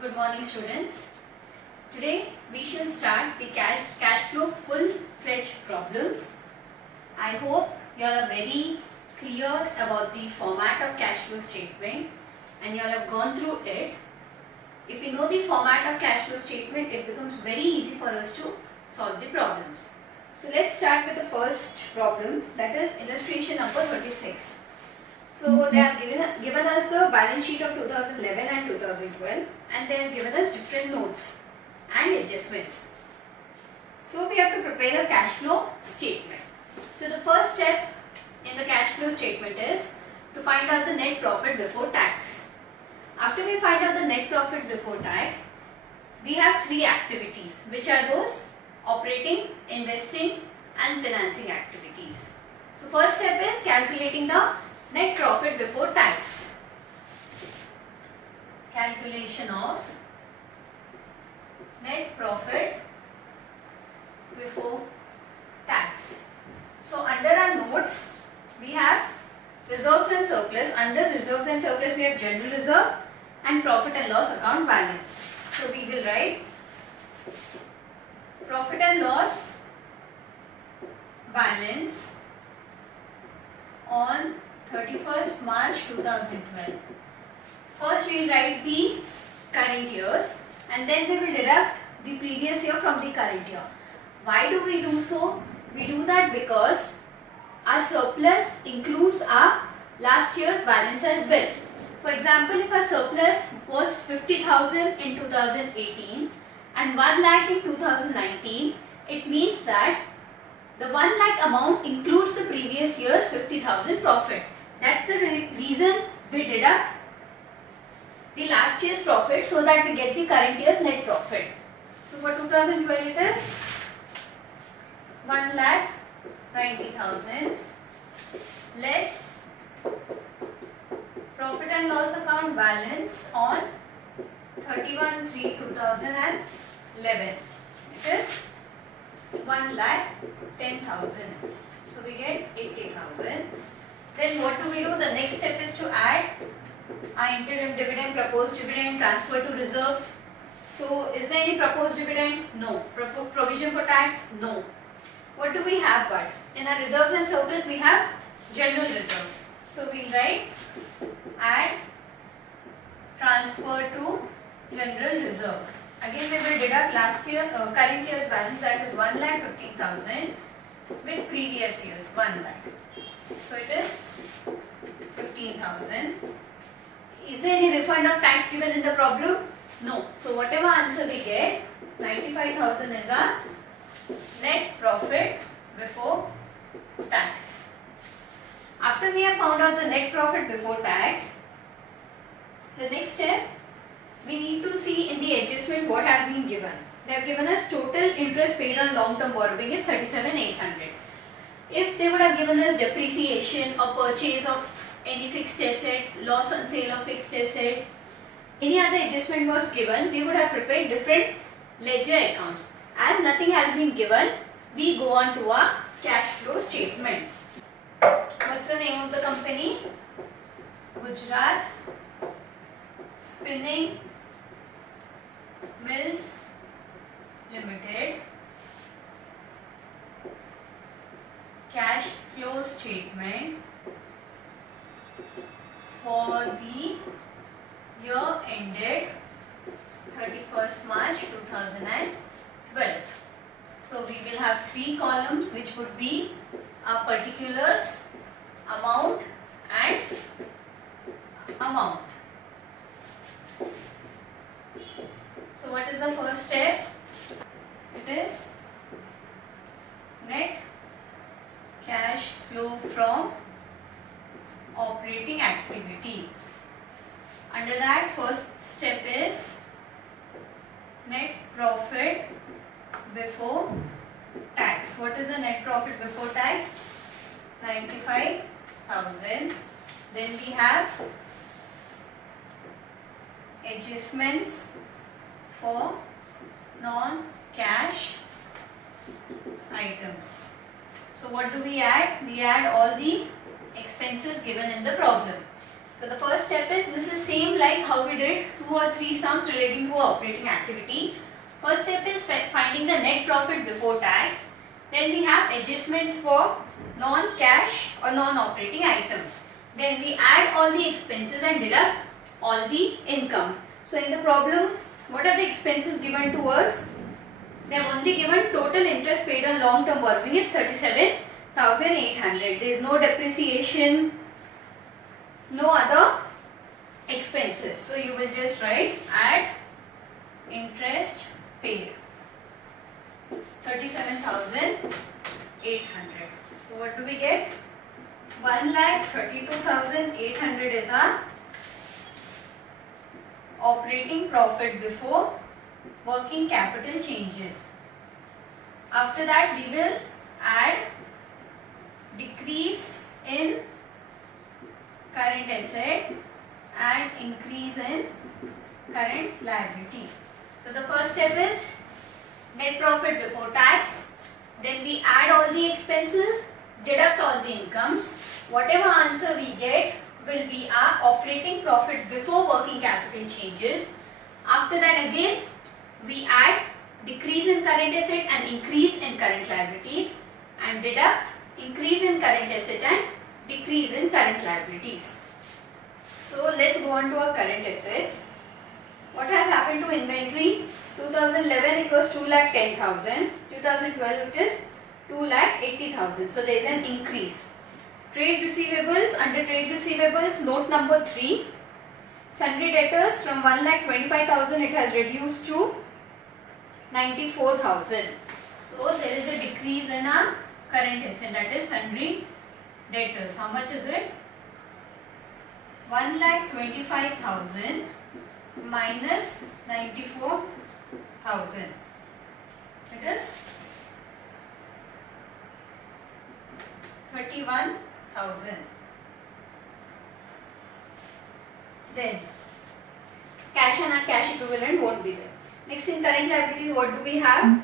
Good morning, students. Today we shall start the cash flow full-fledged problems. I hope you all are very clear about the format of cash flow statement and you all have gone through it. If you know the format of cash flow statement, it becomes very easy for us to solve the problems. So let's start with the first problem, that is illustration number 26. So they have given us the balance sheet of 2011 and 2012 and they have given us different notes and adjustments. So we have to prepare a cash flow statement. So the first step in the cash flow statement is to find out the net profit before tax. After we find out the net profit before tax, we have three activities, which are those: operating, investing and financing activities. So first step is calculating the net profit before tax. Calculation of net profit before tax. So under our notes we have reserves and surplus. Under reserves and surplus we have general reserve and profit and loss account balance. So we will write profit and loss balance on 31st March 2012. First we will write the current years and then we will deduct the previous year from the current year. Why do we do so? We do that because our surplus includes our last year's balance as well. For example, if our surplus was 50,000 in 2018 and 1 lakh in 2019, it means that the 1 lakh amount includes the previous year's 50,000 profit. That's the reason we deduct the last year's profit so that we get the current year's net profit. So for 2012 it is 1,90,000 less profit and loss account balance on 31/3/2011. It is 1,10,000. So we get 80,000. Then what do we do? The next step is to add our interim dividend, proposed dividend, transfer to reserves. So is there any proposed dividend? No. Provision for tax? No. What do we have but? In our reserves and surplus we have general reserve. So we'll write add transfer to general reserve. Again we will deduct current year's balance, that is 1,15,000 with previous year's 1 lakh. So it is 15,000. Is there any refund of tax given in the problem? No. So whatever answer we get, 95,000 is our net profit before tax. After we have found out the net profit before tax, the next step, we need to see in the adjustment what has been given. They have given us total interest paid on long-term borrowing is 37,800. If they would have given us depreciation or purchase of any fixed asset, loss on sale of fixed asset, any other adjustment was given, we would have prepared different ledger accounts. As nothing has been given, we go on to our cash flow statement. What's the name of the company? Gujarat Spinning Mills Limited. Cash flow statement for the year ended 31st March 2012. So we will have three columns which would be our particulars, amount and amount. So what is the first step? It is net cash flow from operating activity. Under that, first step is net profit before tax. What is the net profit before tax? 95,000. Then we have adjustments for non-cash items. So what do we add? We add all the expenses given in the problem. So the first step is, this is same like how we did 2 or 3 sums relating to operating activity. First step is finding the net profit before tax. Then we have adjustments for non-cash or non-operating items. Then we add all the expenses and deduct all the incomes. So in the problem, what are the expenses given to us? They have only given total interest paid on long-term borrowing is 37,800. There is no depreciation, no other expenses. So you will just write add interest paid 37,800. So what do we get? 1,32,800 is our operating profit before working capital changes. After that we will add decrease in current asset and increase in current liability. So the first step is net profit before tax. Then we add all the expenses, deduct all the incomes. Whatever answer we get will be our operating profit before working capital changes. After that again we add decrease in current asset and increase in current liabilities, and deduct increase in current asset and decrease in current liabilities. So let's go on to our current assets. What has happened to inventory? 2011 it was 2,10,000. 2012 it is 2,80,000. So there is an increase. Trade receivables, under trade receivables, note number 3. Sundry debtors from 1,25,000 it has reduced to 94,000. So there is a decrease in our current asset, that is sundry debtors. How much is it? 1,25,000 minus 94,000. It is 31,000. Then cash and cash equivalent won't be there. Next, in current liabilities, what do we have?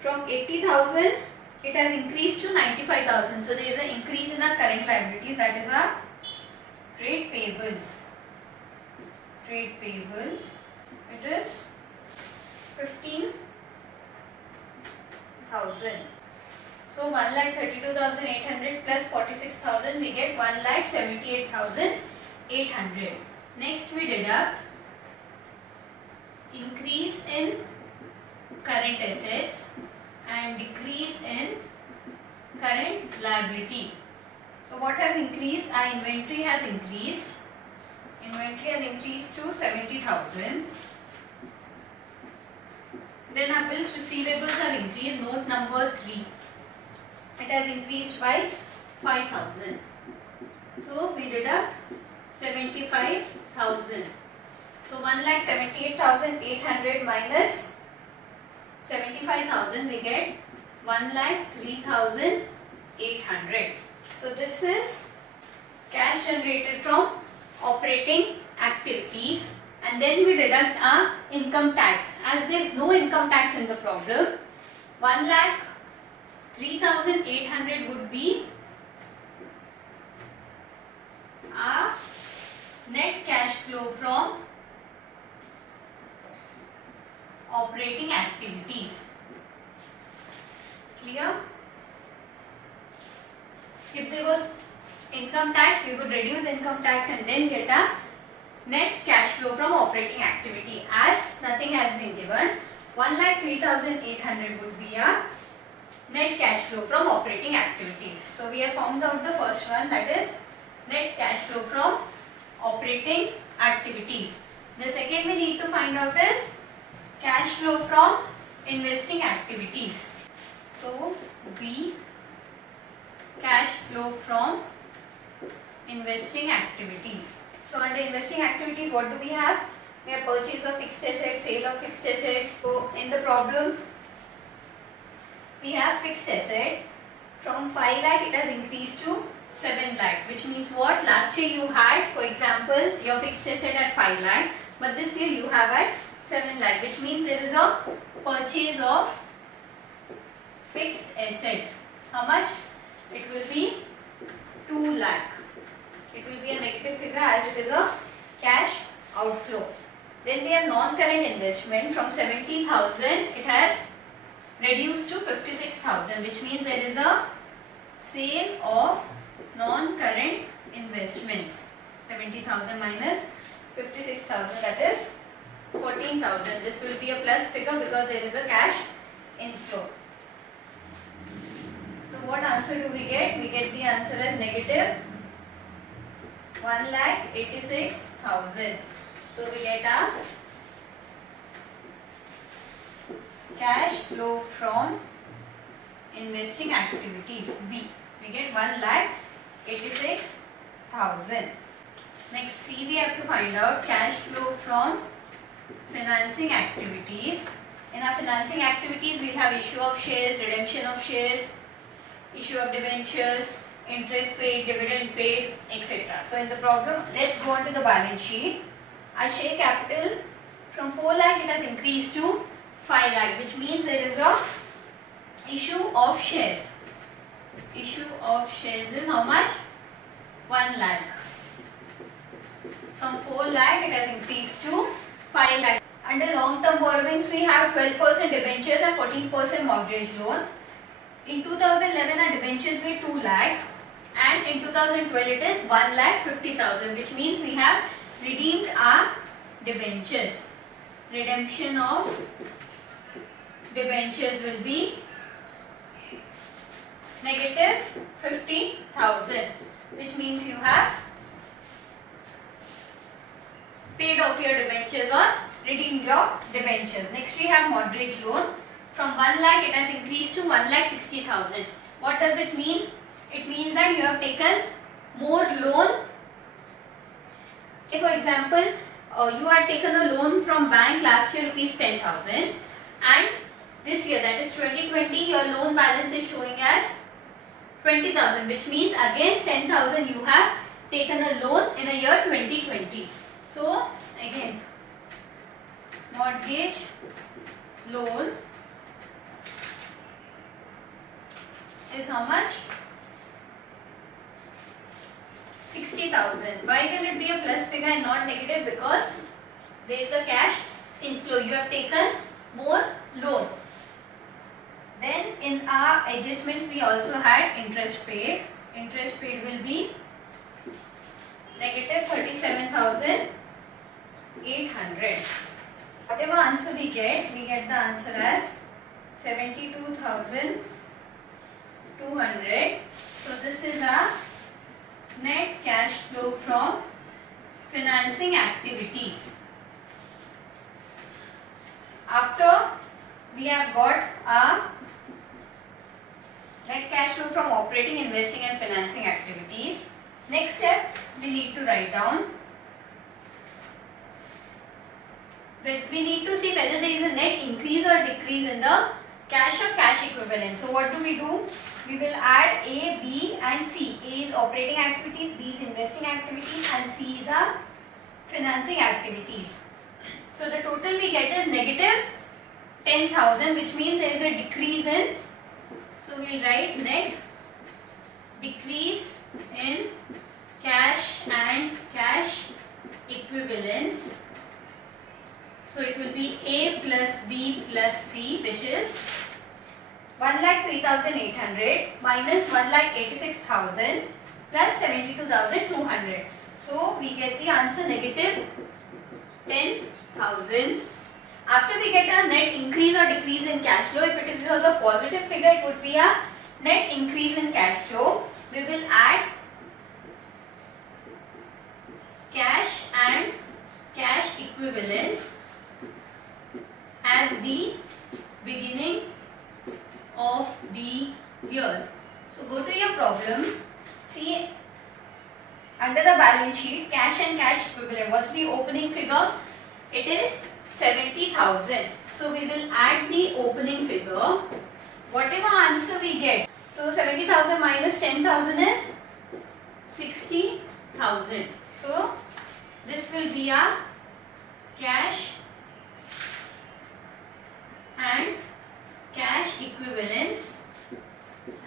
From 80,000 it has increased to 95,000. So there is an increase in our current liabilities, that is our trade payables. Trade payables, it is 15,000. So 1,32,800 plus 46,000, we get 1,78,800. Next we deduct increase in current assets and decrease in current liability. So what has increased? Our inventory has increased. Inventory has increased to 70,000. Then our bills receivables have increased. Note number 3. It has increased by 5,000. So we deduct 75,000. So 1,78,800 minus 75,000, we get 1,03,800. So this is cash generated from operating activities, and then we deduct our income tax. As there is no income tax in the problem, 1,03,800 would be our net cash flow from operating activities. Clear? If there was income tax, we would reduce income tax and then get a net cash flow from operating activity. As nothing has been given, 1,03,800 would be a net cash flow from operating activities. So we have found out the first one, that is net cash flow from operating activities. The second we need to find out is cash flow from investing activities. So B, cash flow from investing activities. So under investing activities, what do we have? We have purchase of fixed assets, sale of fixed assets. So in the problem, we have fixed asset from 5 lakh it has increased to 7 lakh, which means what? Last year you had, for example, your fixed asset at 5 lakh, but this year you have at 7 lakh, which means there is a purchase of fixed asset. How much? It will be 2 lakh. It will be a negative figure as it is a cash outflow. Then we have non-current investment. From 70,000 it has reduced to 56,000, which means there is a sale of non-current investments. 70,000 minus 56,000, that is 14,000. This will be a plus figure because there is a cash inflow. So what answer do we get? We get the answer as negative 1,86,000. So we get a cash flow from investing activities B. We get 1,86,000. Next C, we have to find out cash flow from financing activities. In our financing activities, we will have issue of shares, redemption of shares, issue of debentures, interest paid, dividend paid, etc. So in the problem, let's go on to the balance sheet. Our share capital from 4 lakh it has increased to 5 lakh, which means there is a issue of shares. Issue of shares is how much? 1 lakh. From 4 lakh it has increased to 5 lakh. Under long term borrowings we have 12% debentures and 14% mortgage loan. In 2011 our debentures were 2 lakh and in 2012 it is 1,50,000, which means we have redeemed our debentures. Redemption of debentures will be negative 50,000, which means you have paid off your debentures or redeemed your debentures. Next we have mortgage loan. From 1 lakh it has increased to 1,60,000. What does it mean? It means that you have taken more loan. If for example you had taken a loan from bank last year rupees 10,000 and this year, that is 2020, your loan balance is showing as 20,000, which means again 10,000 you have taken a loan in a year 2020. So again mortgage loan is how much? 60,000. Why will it be a plus figure and not negative? Because there is a cash inflow. You have taken more loan. Then in our adjustments we also had interest paid. Interest paid will be negative 37,800. Whatever answer we get the answer as 72,200. So this is our net cash flow from financing activities. After we have got our net cash flow from operating, investing and financing activities, next step we need to write down. We need to see whether there is a net increase or decrease in the cash or cash equivalent. So what do? We will add A, B and C. A is operating activities, B is investing activities and C is our financing activities. So the total we get is negative 10,000, which means there is a decrease in, so we will write net decrease in cash and cash equivalents. So it will be A plus B plus C, which is 1,03,800 minus 1,86,000 plus 72,200. So we get the answer negative 10,000. After we get a net increase or decrease in cash flow, if it was a positive figure, it would be a net increase in cash flow. We will add cash and cash equivalents at the beginning of the year. So go to your problem, see under the balance sheet cash and cash equivalent. What's the opening figure? It is 70,000. So we will add the opening figure, whatever answer we get. So 70,000 minus 10,000 is 60,000. So this will be our cash and cash equivalents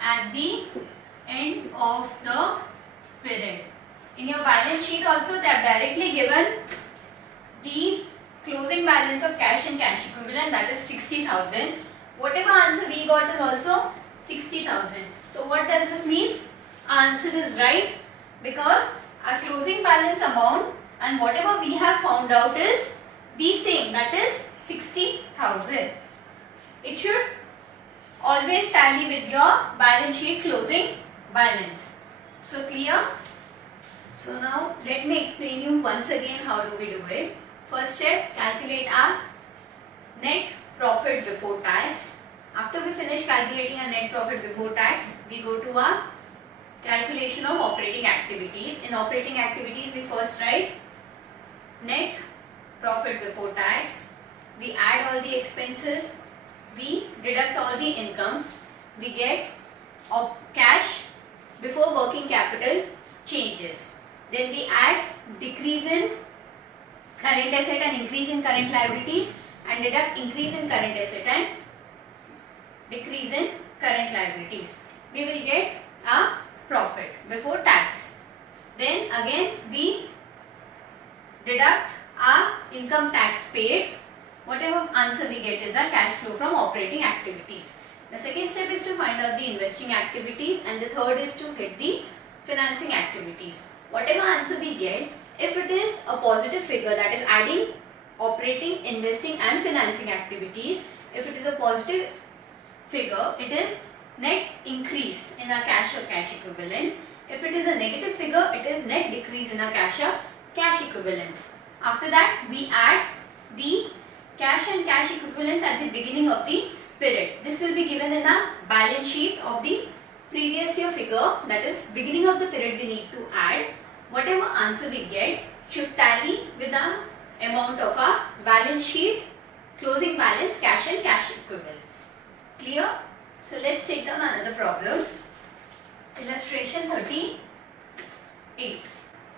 at the end of the period. In your also they have directly given the closing balance of cash and cash equivalent, that is 60,000. Whatever answer we got is also 60,000. So what does this mean? Our answer is right because our closing balance amount and whatever we have found out is the same, that is 60,000. It should always tally with your balance sheet closing balance. So clear? So now let me explain you once again how do we do it. First step, calculate our net profit before tax. After we finish calculating our net profit before tax, we go to our calculation of operating activities. In operating activities, we first write net profit before tax. We add all the expenses. We deduct all the incomes. We get cash before working capital changes. Then we add decrease in current asset and increase in current liabilities and deduct increase in current asset and decrease in current liabilities. We will get a profit before tax. Then again we deduct our income tax paid. Whatever answer we get is a cash flow from operating activities. The second step is to find out the investing activities and the third is to get the financing activities. Whatever answer we get, if it is a positive figure, that is adding operating, investing and financing activities, if it is a positive figure, it is net increase in our cash or cash equivalent. If it is a negative figure, it is net decrease in our cash or cash equivalents. After that, we add the cash and cash equivalents at the beginning of the period. This will be given in a balance sheet of the previous year figure, that is beginning of the period we need to add. Whatever answer we get should tally with the amount of our balance sheet closing balance cash and cash equivalents. Clear? So let's take down another problem. Illustration 38.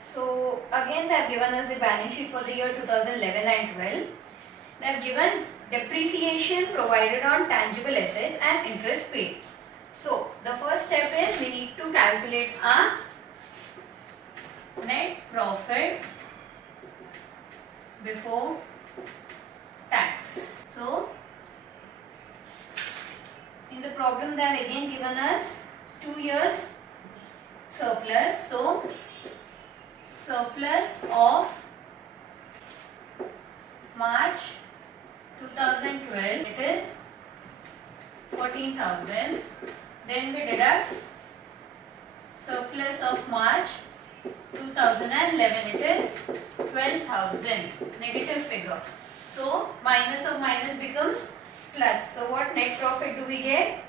So again they have given us the balance sheet for the year 2011 and 12. They have given depreciation provided on tangible assets and interest paid. So the first step is we need to calculate our net profit before tax. So in the problem they have again given us 2 years surplus. So surplus of March 2012, it is 14,000. Then we deduct surplus of March 2011, it is 12,000, negative figure. So minus of minus becomes plus. So what net profit do we get?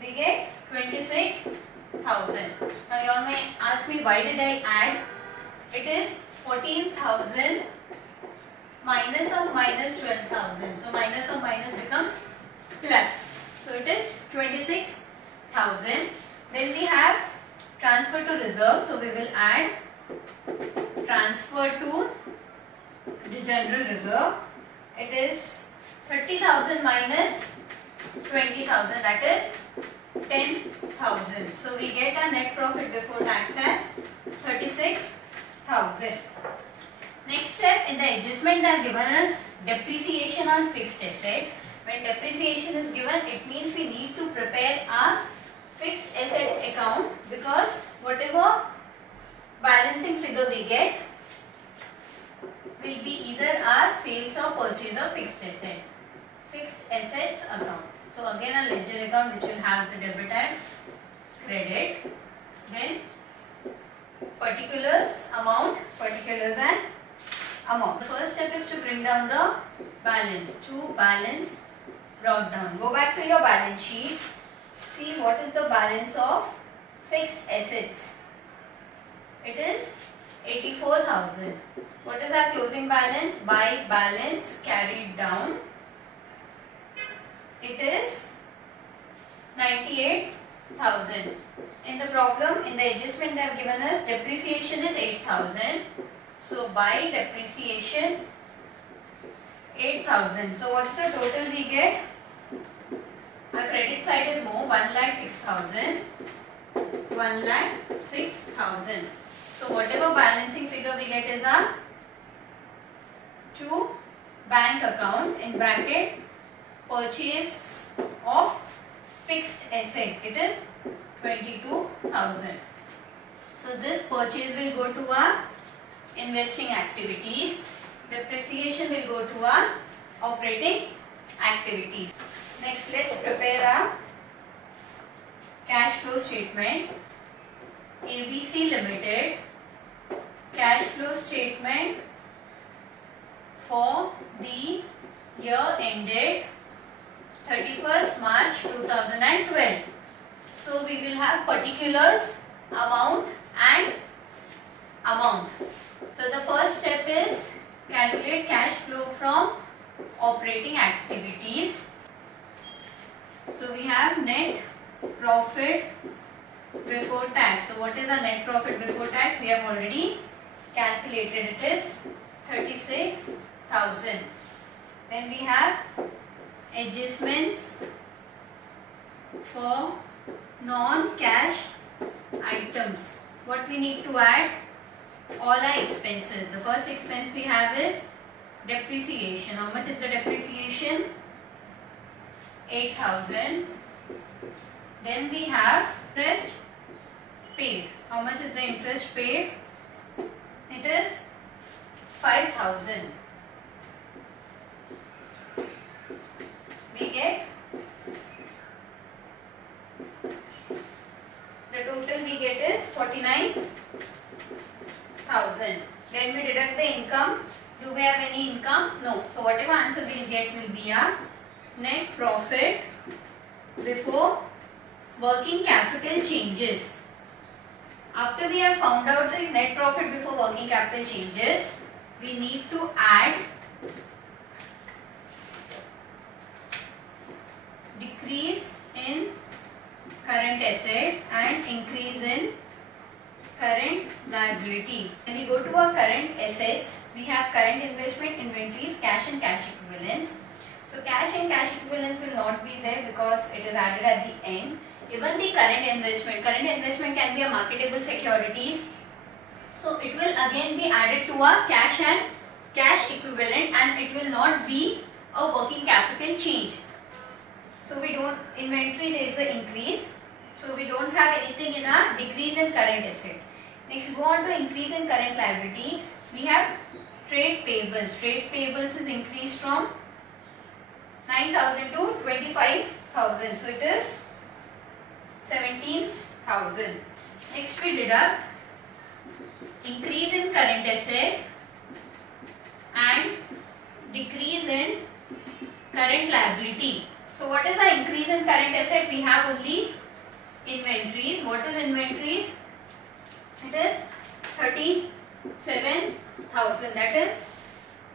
We get 26,000. Now you all may ask me, why did I add? It is 14,000 minus of minus 12,000. So minus of minus becomes plus. So it is 26,000. Then we have transfer to reserve. So we will add transfer to the general reserve. It is 30,000 minus 20,000, that is 10,000. So we get a net profit before tax as 36,000. Next step, in the adjustment they have given us depreciation on fixed asset. When depreciation is given, it means we need to prepare our fixed asset account, because whatever balancing figure we get will be either our sales or purchase of fixed asset. Fixed assets account. So again a ledger account which will have the debit and credit. Then particulars, amount, particulars and amount. The first step is to bring down the balance. To balance brought down. Go back to your balance sheet. See what is the balance of fixed assets. It is 84,000. What is our closing balance? By balance carried down, it is 98,000. In the problem, in the adjustment they have given us depreciation is 8,000. So by depreciation 8,000. So what's the total we get? Our credit side is more, 1,06,000. 1,06,000. So whatever balancing figure we get is our to bank account in bracket purchase of fixed asset. It is 22,000. So this purchase will go to our investing activities. Depreciation will go to our operating activities. Next, let's prepare our cash flow statement. ABC Limited cash flow statement for the year ended 31st March 2012. So we will have particulars, amount and amount. So the first step is calculate cash flow from operating activities. So we have net profit before tax. So what is our net profit before tax? We have already calculated. It is 36,000. Then we have adjustments for non-cash items. What we need to add? All our expenses. The first expense we have is depreciation. How much is the depreciation? 8,000. Then we have interest paid. How much is the interest paid? It is 5,000. We get the total we get is 49,000. Then we deduct the income. Do we have any income? No. So whatever answer we get will be our net profit before working capital changes. After we have found out the net profit before working capital changes, we need to add decrease in current asset and increase in current liability. When we go to our current assets, we have current investment, inventories, cash and cash equivalents. So cash and cash equivalents will not be there because it is added at the end. Even the current investment can be a marketable securities. So it will again be added to our cash and cash equivalent, and it will not be a working capital change. So we don't, inventory there is an increase. So we don't have anything in our decrease in current asset. Next, go on to increase in current liability. We have trade payables. Trade payables is increased from 9,000 to 25,000. So it is 17,000. Next we deduct increase in current asset and decrease in current liability. So what is our increase in current asset? We have only inventories. What is inventories? It is 37,000. That is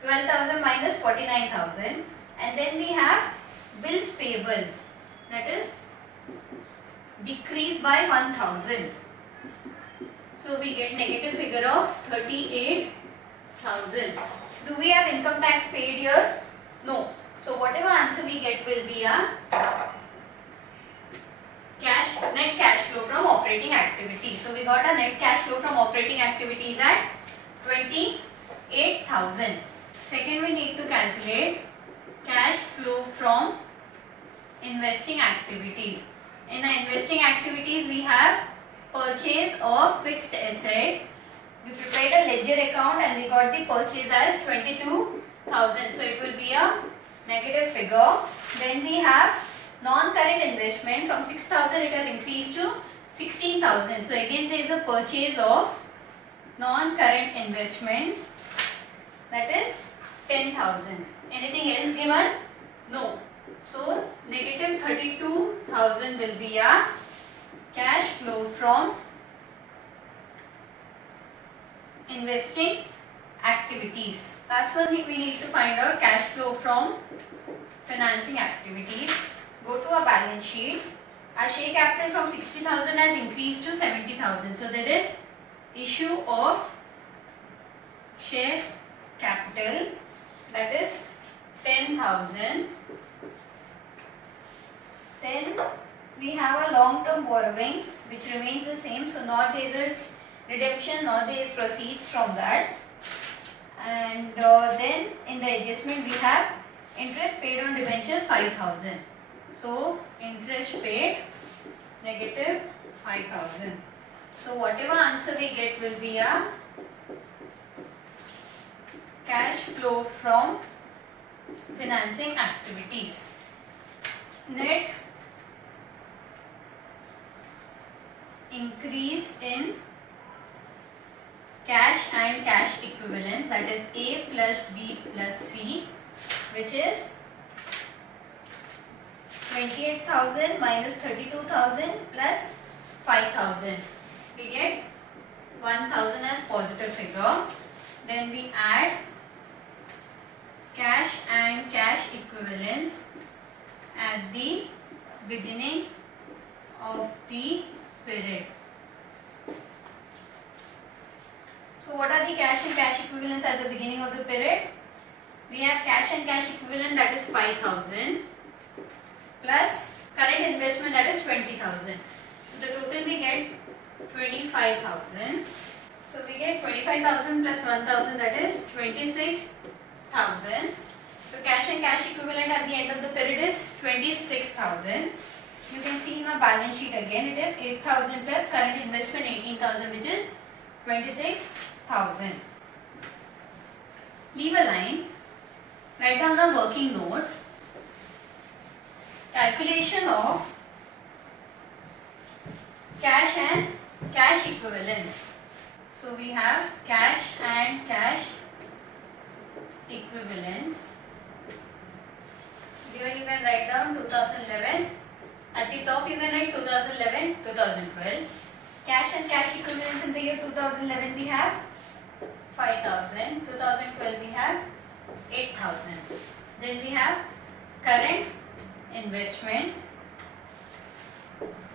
12,000 minus 49,000. And then we have bills payable. That is decreased by 1,000. So we get negative figure of 38,000. Do we have income tax paid here? No. So whatever answer we get will be a net cash flow from operating activities. So we got a net cash flow from operating activities at 28,000. Second, we need to calculate cash flow from investing activities. In our investing activities, we have purchase of fixed asset. We prepared a ledger account and we got the purchase as 22,000. So it will be a negative figure. Then we have non-current investment. From 6,000 it has increased to 16,000. So again there is a purchase of non-current investment, that is 10,000. Anything else given? No. So negative 32,000 will be a cash flow from investing activities. Last one we need to find out cash flow from financing activities. Go to our balance sheet. Our share capital from 60,000 has increased to 70,000. So there is issue of share capital, that is 10,000. Then we have a long-term borrowings which remains the same. So not there is a redemption nowadays proceeds from that. And then in the adjustment we have interest paid on debentures 5,000. So interest paid negative 5,000. So whatever answer we get will be a cash flow from financing activities. Net increase in cash and cash equivalents, that is A plus B plus C, which is 28,000 minus 32,000 plus 5,000. We get 1,000 as positive figure. Then we add cash and cash equivalents at the beginning of the period. So what are the cash and cash equivalents at the beginning of the period? We have cash and cash equivalent, that is 5,000, plus current investment, that is 20,000. So the total we get 25,000. So we get 25,000 plus 1,000, that is 26,000. So cash and cash equivalent at the end of the period is 26,000. You can see in our balance sheet again, it is 8,000 plus current investment 18,000, which is 26,000. Leave a line, write down the working note. Calculation of cash and cash equivalents. So we have cash and cash equivalents. Here you can write down 2011. At the top you can write 2011, 2012. Cash and cash equivalents in the year 2011 we have 5,000. 2012 we have 8,000. Then we have current investment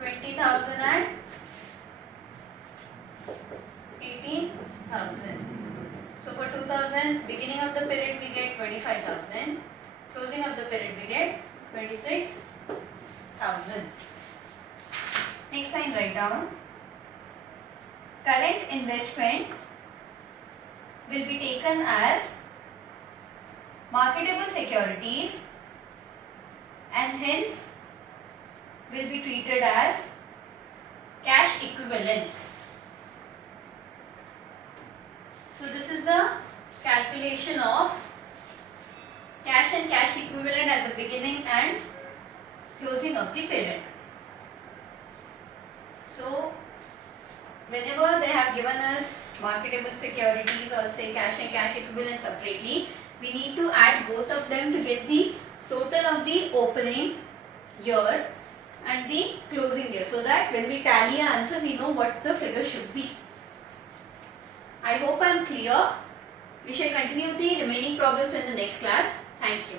20,000 and 18,000. So for 2000, beginning of the period we get 25,000. Closing of the period we get 26,000. Next line, write down. Current investment will be taken as marketable securities and hence will be treated as cash equivalents. So this is the calculation of cash and cash equivalent at the beginning and closing of the period. So whenever they have given us marketable securities or say cash and cash equivalent separately, we need to add both of them to get the total of the opening year and the closing year, so that when we tally our answer we know what the figure should be. I hope I am clear. We shall continue the remaining problems in the next class. Thank you.